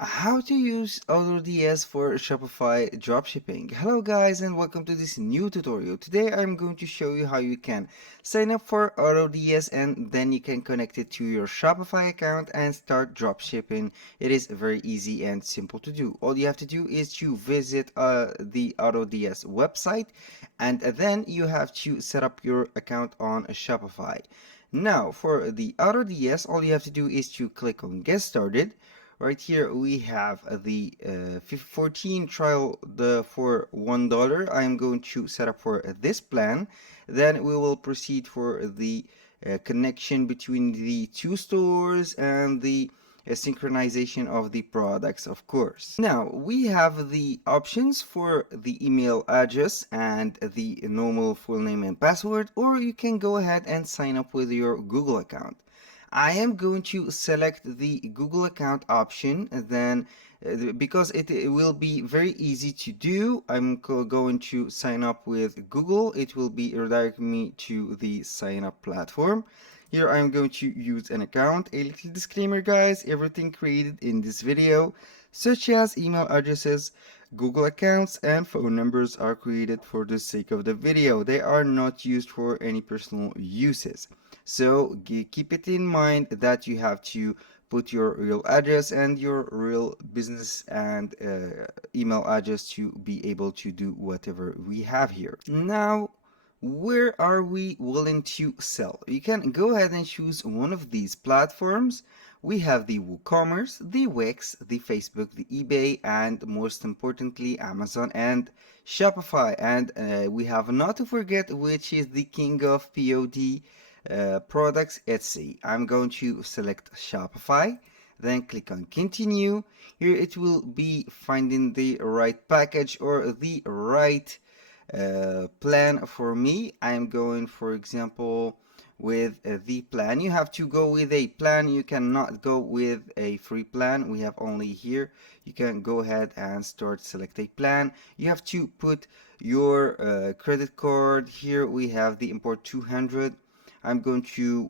How to use AutoDS for Shopify dropshipping. Hello guys and welcome to this new tutorial. Today I'm going to show you how you can sign up for AutoDS and then you can connect it to your Shopify account and start dropshipping. It is very easy and simple to do. All you have to do is to visit the AutoDS website and then you have to set up your account on Shopify. Now for the AutoDS, all you have to do is to click on Get Started. Right here we have the 14 trial for $1. I'm going to set up for this plan. Then we will proceed for the connection between the two stores and the synchronization of the products, of course. Now we have the options for the email address and the normal full name and password, or you can go ahead and sign up with your Google account. I am going to select the Google account option, then because it will be very easy to do, I'm going to sign up with Google. It will be redirect me to the sign up platform. Here I'm going to use an account. A little disclaimer guys, everything created in this video, such as email addresses, Google accounts, and phone numbers are created for the sake of the video. They are not used for any personal uses. So keep it in mind that you have to put your real address and your real business and email address to be able to do whatever we have here. Now, where are we willing to sell? You can go ahead and choose one of these platforms. We have the WooCommerce, the Wix, the Facebook, the eBay, and most importantly, Amazon and Shopify. And we have not to forget which is the king of POD products, Etsy. I'm going to select Shopify, then click on continue. Here it will be finding the right package or the right plan for me. I'm going, for example, with the plan. You have to go with a plan. You cannot go with a free plan. We have only here. You can go ahead and select a plan. You have to put your credit card. Here we have the import 200. I'm going to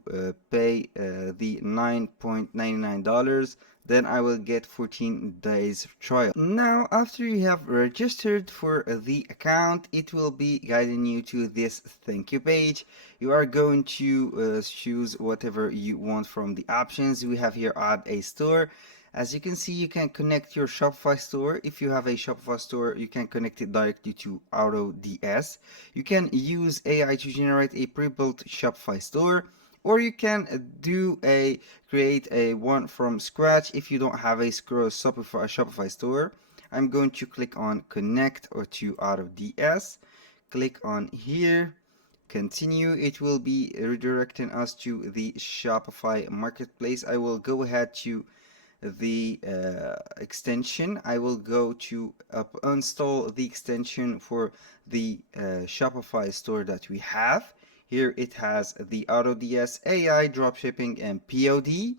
pay the $9.99. Then I will get 14 days trial. Now, after you have registered for the account, it will be guiding you to this thank you page. You are going to choose whatever you want from the options. We have here add a store. As you can see, you can connect your Shopify store. If you have a Shopify store, you can connect it directly to AutoDS. You can use AI to generate a pre-built Shopify store, or you can create a one from scratch if you don't have a Shopify store. I'm going to click on connect or to AutoDS. Click on here, continue. It will be redirecting us to the Shopify marketplace. I will go ahead to the extension. I will go to install the extension for the Shopify store that we have. Here it has the AutoDS AI dropshipping and POD.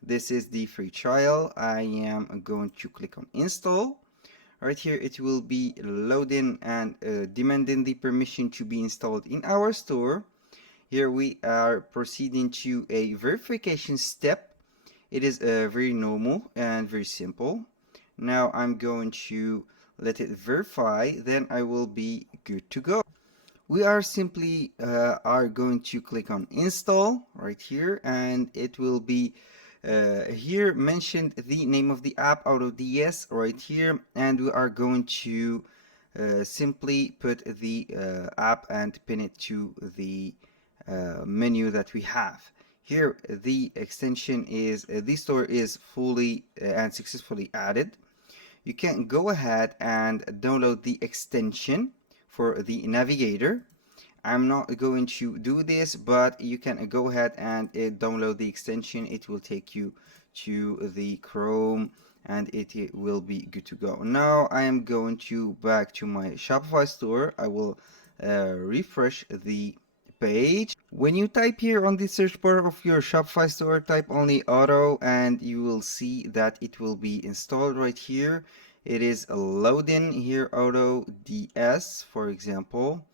This is the free trial. I am going to click on install. Right here it will be loading and demanding the permission to be installed in our store. Here we are proceeding to a verification step. It is very normal and very simple. Now I'm going to let it verify, then I will be good to go. We are simply are going to click on install right here, and it will be here mentioned the name of the app, AutoDS, right here, and we are going to simply put the app and pin it to the menu that we have. Here the extension is the store is fully and successfully added. You can go ahead and download the extension for the navigator. I'm not going to do this, but you can go ahead and download the extension. It will take you to the Chrome and it will be good to go. Now I am going to back to my Shopify store. I will refresh the page. When you type here on the search bar of your Shopify store, type only auto and you will see that it will be installed right here. It is loading here, AutoDS, for example.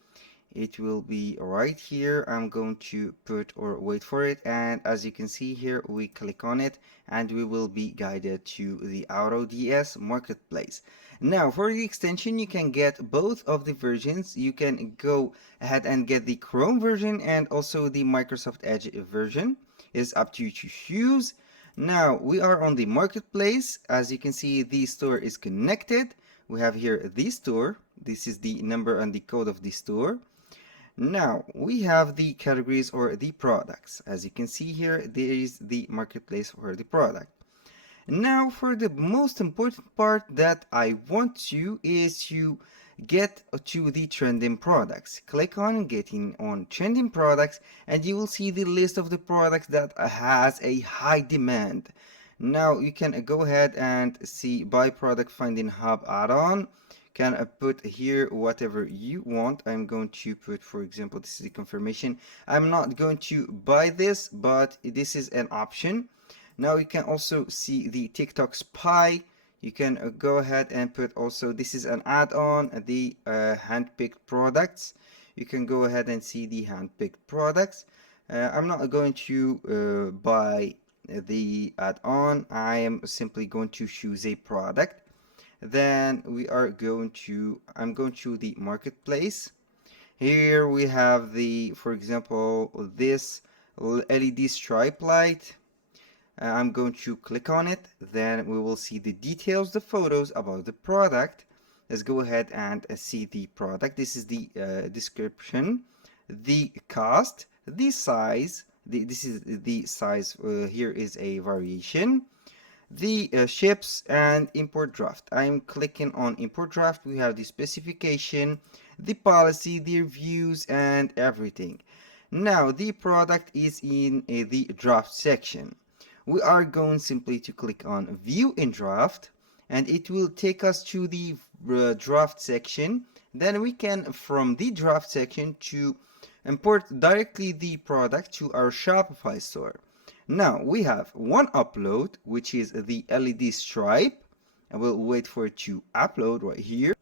It will be right here. I'm going to put or wait for it, and as you can see here, we click on it and we will be guided to the AutoDS marketplace. Now for the extension, you can get both of the versions. You can go ahead and get the Chrome version and also the Microsoft Edge version. It's up to you to choose. Now we are on the marketplace. As you can see, the store is connected. We have here the store. This is the number and the code of the store. Now we have the categories or the products. As you can see here, there is the marketplace for the product. Now for the most important part that I want to is to get to the trending products. Click on getting on trending products and you will see the list of the products that has a high demand. Now you can go ahead and see buy product finding hub add-on. Can put here whatever you want. I'm going to put, for example, this is the confirmation. I'm not going to buy this, but this is an option. Now you can also see the TikTok Spy. You can go ahead and put also, this is an add-on, the handpicked products. You can go ahead and see the handpicked products. I'm not going to buy the add-on. I am simply going to choose a product. Then I'm going to the marketplace. Here we have for example, this LED stripe light. I'm going to click on it. Then we will see the details, the photos about the product. Let's go ahead and see the product. This is the description, the cost, the size. This is the size. Here is a variation. The ships and import draft. I'm clicking on import draft. We have the specification, the policy, the reviews, and everything. Now the product is in the draft section. We are going simply to click on view in draft and it will take us to the draft section. Then we can, from the draft section, to import directly the product to our Shopify store. Now we have one upload, which is the LED stripe. I will wait for it to upload right here.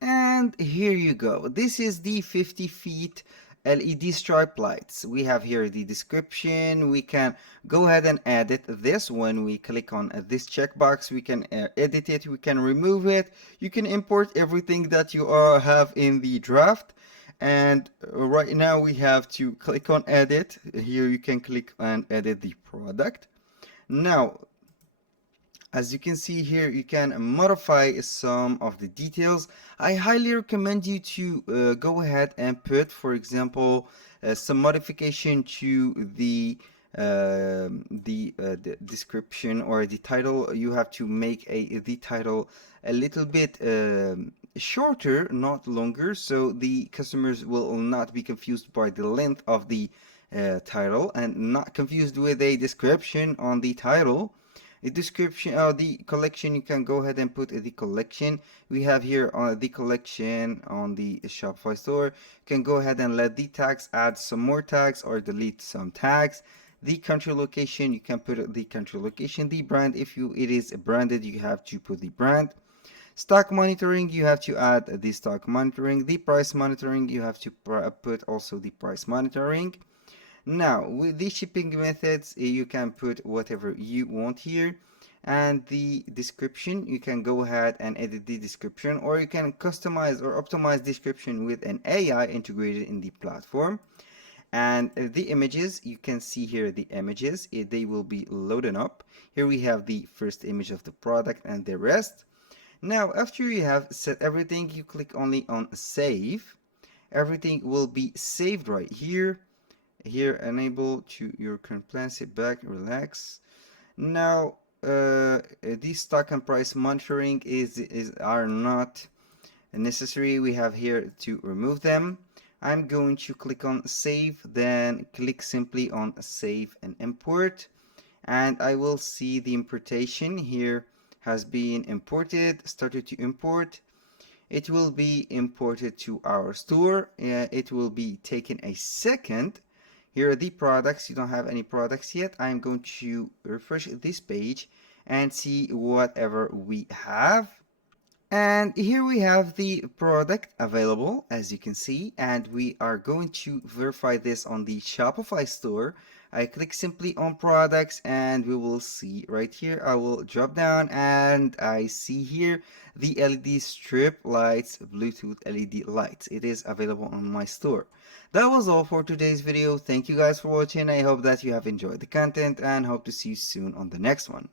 And here you go. This is the 50 feet LED stripe lights. We have here the description. We can go ahead and edit this. When we click on this checkbox, we can edit it. We can remove it. You can import everything that you have in the draft. And right now we have to click on edit. Here you can click and edit the product. Now, as you can see here, you can modify some of the details. I highly recommend you to go ahead and put, for example, some modification to the description or the title. You have to make the title a little bit shorter, not longer, so the customers will not be confused by the length of the title and not confused with a description on the title. The description of the collection, you can go ahead and put the collection. We have here the collection on the Shopify store. You can go ahead and let the tags, add some more tags or delete some tags. The country location, you can put the country location. The brand, if it is branded, you have to put the brand. Stock monitoring, you have to add the stock monitoring. The price monitoring, you have to put also the price monitoring. Now with the shipping methods, you can put whatever you want here. And the description, you can go ahead and edit the description, or you can customize or optimize description with an AI integrated in the platform. And the images, you can see here the images, they will be loading up. Here we have the first image of the product and the rest. Now after you have set everything, you click only on save. Everything will be saved right here. Here, enable to your current plan, sit back, relax. Now this stock and price monitoring are not necessary. We have here to remove them. I'm going to click on save, then click simply on save and import, and I will see the importation here has been imported, started to import. It will be imported to our store. It will be taking a second. Here are the products. You don't have any products yet. I'm going to refresh this page and see whatever we have. And here we have the product available, as you can see, and we are going to verify this on the Shopify store. I click simply on products and we will see right here. I will drop down and I see here the LED strip lights, Bluetooth LED lights. It is available on my store. That was all for today's video. Thank you guys for watching. I hope that you have enjoyed the content and hope to see you soon on the next one.